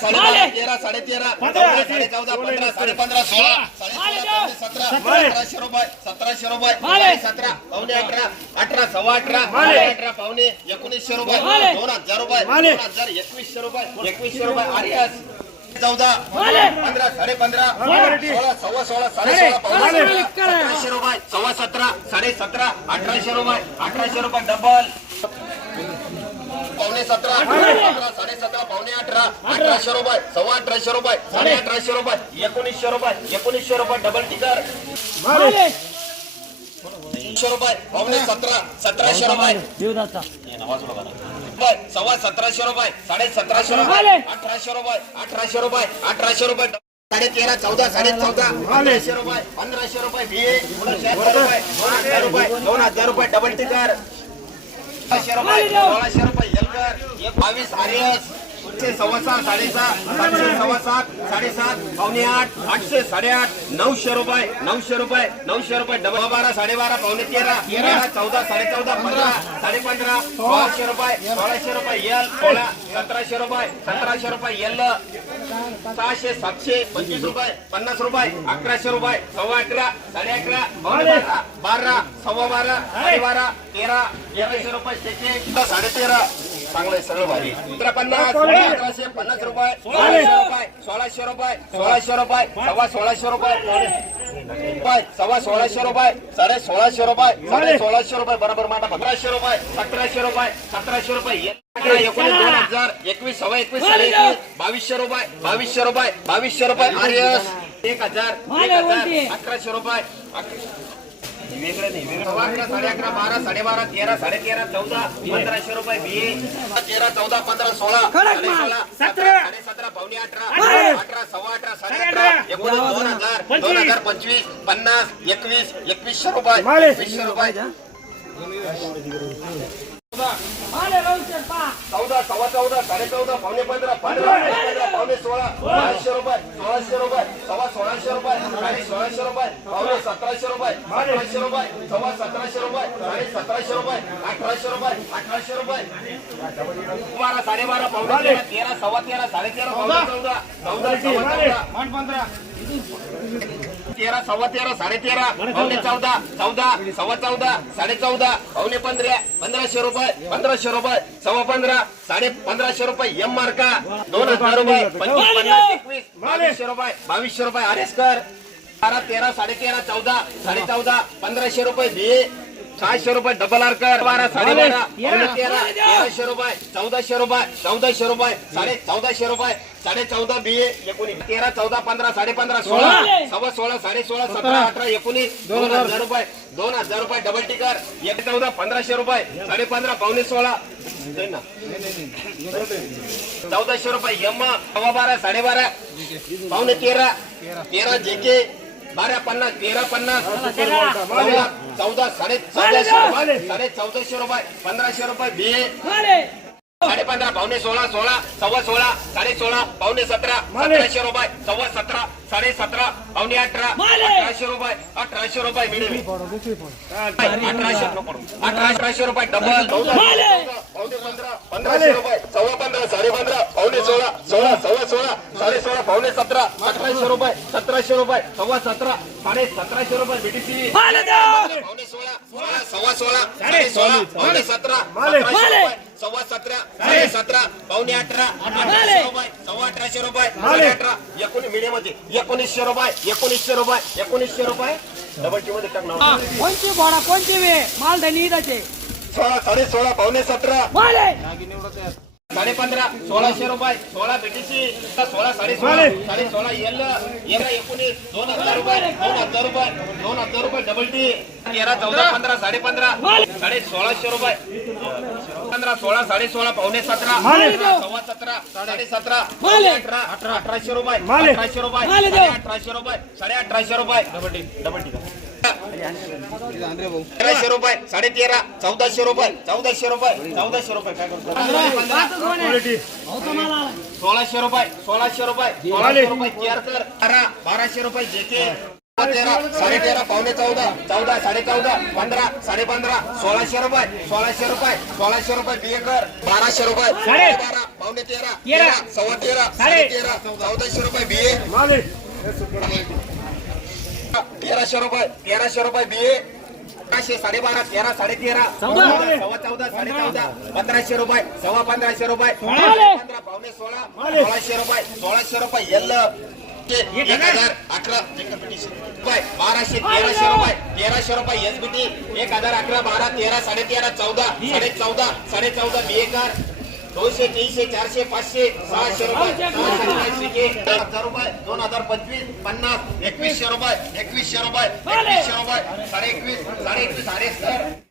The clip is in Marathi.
तेरा साडे चौदा साडे चौदा पंधरा साडे पंधरा सोळा साडे सतरा सतराशे रुपये सतराशे रुपये सतरा पावणे अठरा अठरा सव्वा अठरा अठरा पावणे एकोणीसशे रुपये दोन हजार रुपये दोन हजार एकवीसशे रुपये एकवीसशे रुपये आर्यस! चौदा पंधरा साडे पंधरा सोळा सव्वा सोळा साडे सोळा पावणे सतराशे रुपये सव्वा सतरा साडे सतरा अठराशे रुपये अठराशे रुपये डबल पावणे सतरा साडे सतरा पावणे अठरा. अठराशे रुपये सव्वा अठराशे रुपये साडे अठराशे रुपये एकोणीसशे रुपये एकोणीसशे रुपये डबल टिकर तीनशे रुपये पावणे सतरा सतराशे रुपये. सव्वा सतराशे रुपये साडे सतराशे रुपये अठराशे रुपये अठराशे रुपये अठराशे रुपये साडे तेरा चौदा साडे चौदा पंधराशे रुपये पंधराशे रुपये दोन हजार रुपये दोन हजार रुपये डबल टिकर सोळाशे रुपये सोळाशे रुपये एलकर एक बावीस आर्यस आठशे सव्वा सहा साडेसहा सातशे सव्वा सात साडेसात पावणे आठ आठशे साडेआठ नऊशे रुपये नऊशे रुपये नऊशे रुपये डबल बारा साडेबारा पावणे तेरा तेरा चौदा साडे चौदा पंधरा साडे पंधरा सोळाशे रुपये सोळाशे रुपये यल सोळा सतराशे रुपये सतराशे रुपये यल सहाशे सातशे पंचवीस रुपये पन्नास रुपये अकराशे रुपये सव्वा अकरा साडे अकरा बारा बारा सव्वा बारा साडेबारा तेरा तेराशे रुपये साडे तेरा चांगलं सगळं भारी. तेरा पन्नास अकराशे पन्नास रुपये. सोळाशे रुपये सोळाशे रुपये सोळाशे रुपये सव्वा सोळाशे रुपये. सव्वा सोळाशे रुपये साडे सोळाशे रुपये साडे सोळाशे रुपये बरोबर माटा पंधराशे रुपये सतराशे रुपये सतराशे रुपये. एकोणीस दोन हजार एकवीस सव्वा एकवीस साडे एकवीस. बावीसशे रुपये बावीसशे रुपये बावीसशे रुपये आर्यस. एक हजार एक हजार अकराशे रुपये. वेगळं नाही वेगळं. सव्वा अकरा साडे अकरा बारा साडेबारा तेरा साडे तेरा चौदा पंधराशे रुपये बी. तेरा चौदा पंधरा सोळा सतरा. साडे सतरा पावणे अठरा अठरा सव्वा अठरा साडे अठरा एकोणीस दोन हजार दोन हजार पंचवीस पन्नास एकवीस एकवीसशे रुपये एकवीसशे रुपये. चौदा सव्वा चौदा साडे चौदा पावणे पंधरा पंधरा पावणे सोळा सोळाशे रुपये सोळाशे रुपये सव्वा सोळाशे रुपये साडे सोळाशे रुपये पावणे सतराशे रुपये सतराशे रुपये सव्वा सतराशे रुपये साडे सतराशे रुपये अठराशे रुपये अठराशे रुपये. बारा साडेबारा पावणे तेरा तेरा सव्वा तेरा साडे तेरा पावणे चौदा. चौदा पंधरा. तेरा सव्वा तेरा साडे तेरा पावणे चौदा चौदा सव्वा चौदा साडे चौदा पावणे पंधरा पंधराशे रुपये पंधराशे रुपये सव्वा पंधरा साडे पंधराशे रुपये एम मार्का दोन हजार रुपये पंचवीस पन्नास एकवीस बावीसशे रुपये बावीसशे रुपये आरेसकर बारा तेरा साडे तेरा चौदा साडे चौदा पंधराशे रुपये बी सहाशे रुपये डबल आरकर बारा साडे बारा. पावणे तेरा तेराशे रुपये चौदाशे रुपये चौदाशे रुपये साडे चौदाशे रुपये साडे चौदा बी एकोणीस. तेरा चौदा पंधरा साडे पंधरा सोळा. सव्वा सोळा साडे सोळा सतरा. अठरा एकोणीस. दोन हजार. रुपये दोन हजार रुपये डबल टिकर एक चौदा पंधराशे रुपये साडे पंधरा पावणे सोळा. चौदाशे रुपये यम सव्वा बारा साडेबारा पावणे तेरा. तेरा जेके बारा पन्नास तेरा पन्नास चौदा चौदा साडे चौदाशे रुपये साडे चौदाशे रुपये पंधराशे रुपये बी. साडे पंधरा पावणे सोळा सोळा सव्वा सोळा साडे सोळा पावणे सतरा सतराशे रुपये सव्वा सतरा साडे सतरा पावणे अठरा अठराशे रुपये अठराशे रुपये मिळेल. अठराशे अठरा अठराशे रुपये डबल चौदा पंधरा पंधराशे रुपये सव्वा पंधरा साडे पंधरा पावणे सोळा सोळा सव्वा सोळा साडे सोळा पावणे सतरा सतराशे रुपये सतराशे रुपये सव्वा सतरा साडे सतराशे रुपये बीटीसी पावणे सोळा सोळा सव्वा सोळा साडे सोळा पावणे सतरा सव्वा सतरा साडे सतरा पावणे अठरा अठराशे रुपये सव्वा अठराशे रुपये साडे अठरा एकोणीस मीडियममध्ये एकोणीसशे रुपये एकोणीसशे रुपये एकोणीसशे रुपये. डबल टी मध्ये टाकणार. कोणची बोडा कोणची वे माल धनी इथं सोळा साडे सोळा पावणे सतरा. माले! साडे पंधरा सोळाशे रुपये. सोळा बीटीसी सोळा साडे सोळा साडे सोळा एल एका एकोणीस दोन हजार रुपये दोन हजार रुपये दोन हजार रुपये डबल टी तेरा चौदा पंधरा साडे पंधरा साडे सोळाशे रुपये. पंधरा सोळा साडे सोळा पावणे सतरा सव्वा सतरा साडे सतरा अठरा अठरा अठराशे रुपये अठराशे रुपये साडे अठराशे रुपये साडे अठराशे रुपये. डबल टी डबल टी तेराशे रुपये साडे तेरा चौदाशे रुपये चौदाशे रुपये चौदाशे रुपये काय करतो सोळाशे रुपये सोळाशे रुपये सोळाशे रुपये कर बारा बाराशे रुपये जेके तेरा साडे तेरा पावणे चौदा चौदा साडे चौदा पंधरा साडे पंधरा सोळाशे रुपये सोळाशे रुपये सोळाशे रुपये बी एकर बाराशे रुपये साडे. बारा पावणे तेरा तेरा. सव्वा तेरा साडे. साडे तेरा चौदाशे रुपये बी ए तेराशे रुपये तेराशे रुपये बी ए अकराशे साडेबारा तेरा साडे तेरा. सव्वा चौदा साडे चौदा पंधराशे रुपये सव्वा पंधराशे रुपये. पंधरा पावणे सोळा सोळाशे रुपये सोळाशे रुपये येल्ल एक हजार. अकरा रुपये बाराशे तेराशे रुपये तेराशे रुपये एस बी टी एक हजार अकरा बारा तेरा साडे तेरा चौदा साडे चौदा साडे चौदा बी एकर दोनशे तीनशे चारशे पाचशे सहाशे रुपये. हजार रुपये दोन हजार पंचवीस पन्नास एकवीसशे रुपये एकवीसशे रुपये एकवीसशे रुपये साडे एकवीस साडे एकवीस साडे